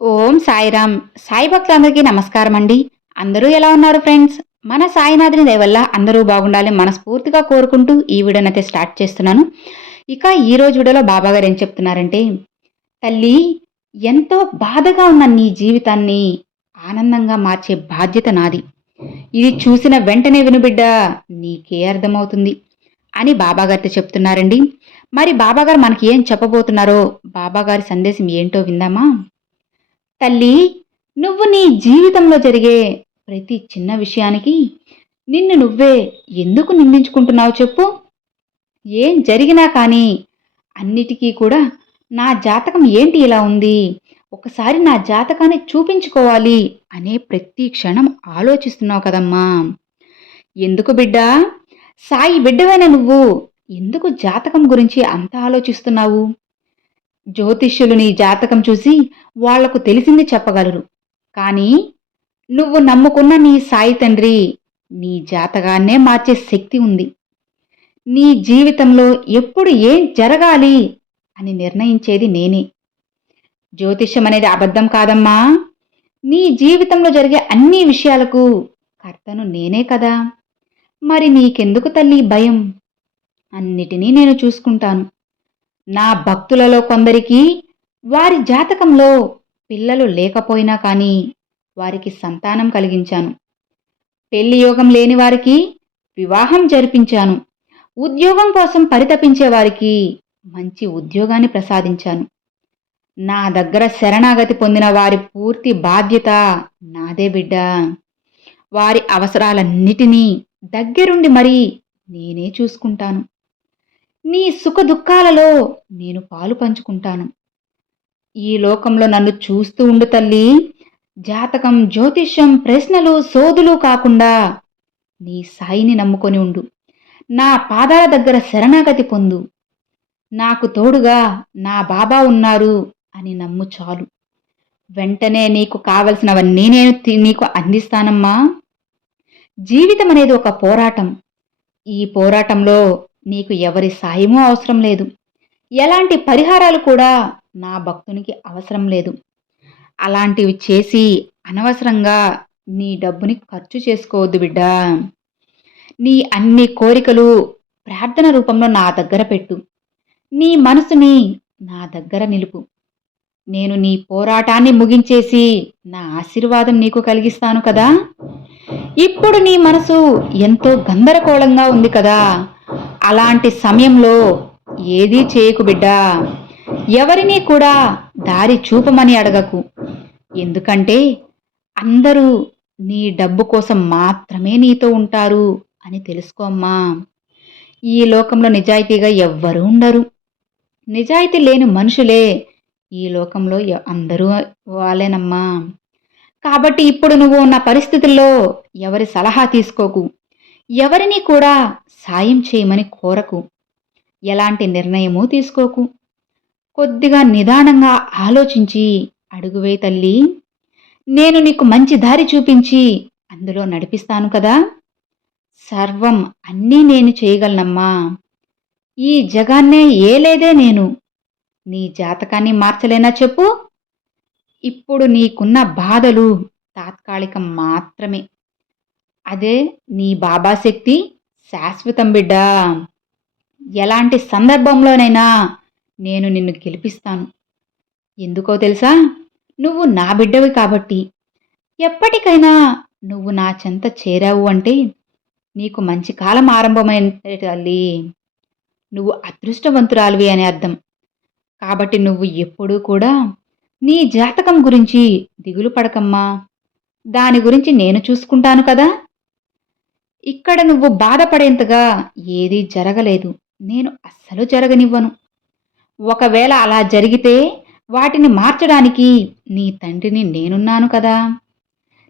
ఓం సాయిరామ్. సాయి భక్తులందరికీ నమస్కారం అండి అందరూ ఎలా ఉన్నారు ఫ్రెండ్స్? మన సాయినాథుని దయవల్ల అందరూ బాగుండాలని మనస్ఫూర్తిగా కోరుకుంటూ ఈ వీడియోనైతే స్టార్ట్ చేస్తున్నాను. ఇక ఈ రోజు వీడియోలో బాబా గారు ఏం చెప్తున్నారంటే తల్లి ఎంతో బాధగా ఉన్న నీ జీవితాన్ని ఆనందంగా మార్చే బాధ్యత నాది. ఇది చూసిన వెంటనే వినుబిడ్డ నీకే అర్థమవుతుంది అని బాబాగారితో చెప్తున్నారండి. మరి బాబాగారు మనకి ఏం చెప్పబోతున్నారో బాబాగారి సందేశం ఏంటో విందామా? తల్లి నువ్వు నీ జీవితంలో జరిగే ప్రతి చిన్న విషయానికి నిన్ను నువ్వే ఎందుకు నిందించుకుంటున్నావు చెప్పు. ఏం జరిగినా కానీ అన్నిటికీ కూడా నా జాతకం ఏంటి ఇలా ఉంది? ఒకసారి నా జాతకాన్ని చూపించుకోవాలి అనే ప్రతి క్షణం ఆలోచిస్తున్నావు కదమ్మా. ఎందుకు బిడ్డా? సాయి బిడ్డవైన నువ్వు ఎందుకు జాతకం గురించి అంత ఆలోచిస్తున్నావు? జ్యోతిష్యులు నీ జాతకం చూసి వాళ్ళకు తెలిసింది చెప్పగలరు. కానీ నువ్వు నమ్ముకున్న నీ సాయి తండ్రి నీ జాతకాన్నే మార్చే శక్తి ఉంది. నీ జీవితంలో ఎప్పుడు ఏం జరగాలి అని నిర్ణయించేది నేనే. జ్యోతిష్యం అనేది అబద్ధం కాదమ్మా. నీ జీవితంలో జరిగే అన్ని విషయాలకు కర్తను నేనే కదా. మరి నీకెందుకు తల్లి భయం? అన్నిటినీ నేను చూసుకుంటాను. నా భక్తులలో కొందరికి వారి జాతకంలో పిల్లలు లేకపోయినా కానీ వారికి సంతానం కలిగించాను. పెళ్ళి యోగం లేని వారికి వివాహం జరిపించాను. ఉద్యోగం కోసం పరితపించే వారికి మంచి ఉద్యోగాన్ని ప్రసాదించాను. నా దగ్గర శరణాగతి పొందిన వారి పూర్తి బాధ్యత నాదే బిడ్డ. వారి అవసరాలన్నిటినీ దగ్గరుండి మరీ నేనే చూసుకుంటాను. నీ సుఖ దుఃఖాలలో నేను పాలు పంచుకుంటాను. ఈ లోకంలో నన్ను చూస్తూ ఉండు తల్లి. జాతకం జ్యోతిష్యం ప్రశ్నలు సోదులు కాకుండా నీ సాయిని నమ్ముకొని ఉండు. నా పాదాల దగ్గర శరణాగతి పొందు. నాకు తోడుగా నా బాబా ఉన్నారు అని నమ్ము చాలు. వెంటనే నీకు కావలసినవన్నీ నేను తి- నీకు అందిస్తానమ్మా. జీవితం అనేది ఒక పోరాటం. ఈ పోరాటంలో నీకు ఎవరి సాయమూ అవసరం లేదు. ఎలాంటి పరిహారాలు కూడా నా భక్తునికి అవసరం లేదు. అలాంటివి చేసి అనవసరంగా నీ డబ్బుని ఖర్చు చేసుకోవద్దు బిడ్డా. నీ అన్ని కోరికలు ప్రార్థన రూపంలో నా దగ్గర పెట్టు. నీ మనసుని నా దగ్గర నిలుపు. నేను నీ పోరాటాన్ని ముగించేసి నా ఆశీర్వాదం నీకు కలిగిస్తాను కదా. ఇప్పుడు నీ మనసు ఎంతో గందరగోళంగా ఉంది కదా. అలాంటి సమయంలో ఏదీ చేయకు బిడ్డా. ఎవరినీ కూడా దారి చూపమని అడగకు. ఎందుకంటే అందరూ నీ డబ్బు కోసం మాత్రమే నీతో ఉంటారు అని తెలుసుకోమ్మా ఈ లోకంలో నిజాయితీగా ఎవ్వరూ ఉండరు. నిజాయితీ లేని మనుషులే ఈ లోకంలో అందరూ వాళ్ళేనమ్మా. కాబట్టి ఇప్పుడు నువ్వు ఉన్న పరిస్థితుల్లో ఎవరి సలహా తీసుకోకు. ఎవరిని కూడా సాయం చేయమని కోరకు ఎలాంటి నిర్ణయమూ తీసుకోకు. కొద్దిగా నిదానంగా ఆలోచించి అడుగువే తల్లి నేను నీకు మంచి దారి చూపించి అందులో నడిపిస్తాను కదా. సర్వం అన్నీ నేను చేయగలనమ్మా. ఈ జగాన్నే ఏలేదే నేను. నీ జాతకాన్ని మార్చలేనా చెప్పు. ఇప్పుడు నీకున్న బాధలు తాత్కాలికం మాత్రమే. అదే నీ బాబా శక్తి శాశ్వతం బిడ్డా. ఎలాంటి సందర్భంలోనైనా నేను నిన్ను గెలిపిస్తాను. ఎందుకో తెలుసా? నువ్వు నా బిడ్డవి కాబట్టి. ఎప్పటికైనా నువ్వు నా చెంత చేరావు అంటే నీకు మంచి కాలం ఆరంభమైన తల్లి. నువ్వు అదృష్టవంతురాలివి అని అర్థం. కాబట్టి నువ్వు ఎప్పుడూ కూడా నీ జాతకం గురించి దిగులు పడకమ్మా. దాని గురించి నేను చూసుకుంటాను కదా? ఇక్కడ నువ్వు బాధపడేంతగా ఏదీ జరగలేదు. నేను అస్సలు జరగనివ్వను. ఒకవేళ అలా జరిగితే వాటిని మార్చడానికి నీ తండ్రిని నేనున్నాను కదా.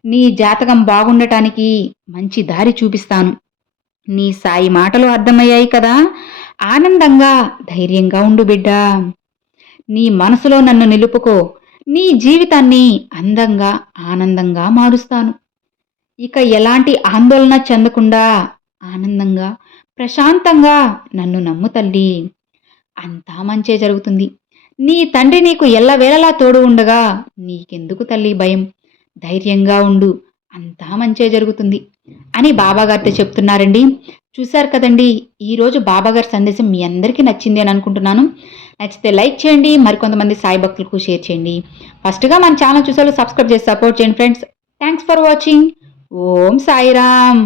నీ జాతకం బాగుండటానికి మంచి దారి చూపిస్తాను. నీ సాయి మాటలు అర్థమయ్యాయి కదా. ఆనందంగా ధైర్యంగా ఉండు బిడ్డా. నీ మనసులో నన్ను నిలుపుకో. నీ జీవితాన్ని అందంగా ఆనందంగా మారుస్తాను. ఇక ఎలాంటి ఆందోళన చెందకుండా ఆనందంగా ప్రశాంతంగా నన్ను నమ్ము తల్లి. అంతా మంచే జరుగుతుంది. నీ తండ్రి నీకు ఎల్లవేళలా తోడు ఉండగా నీకెందుకు తల్లి భయం? ధైర్యంగా ఉండు. అంతా మంచే జరుగుతుంది. అని బాబాగారితో చెప్తున్నారండి. చూశారు కదండి ఈరోజు బాబాగారి సందేశం మీ అందరికీ నచ్చింది అని అనుకుంటున్నాను. నచ్చితే లైక్ చేయండి మరికొంతమంది సాయి భక్తులకు షేర్ చేయండి. ఫస్ట్గా మన ఛానల్ చూసేవాళ్ళు సబ్స్క్రైబ్ చేసి సపోర్ట్ చేయండి friends. Thanks for watching. Om Sairam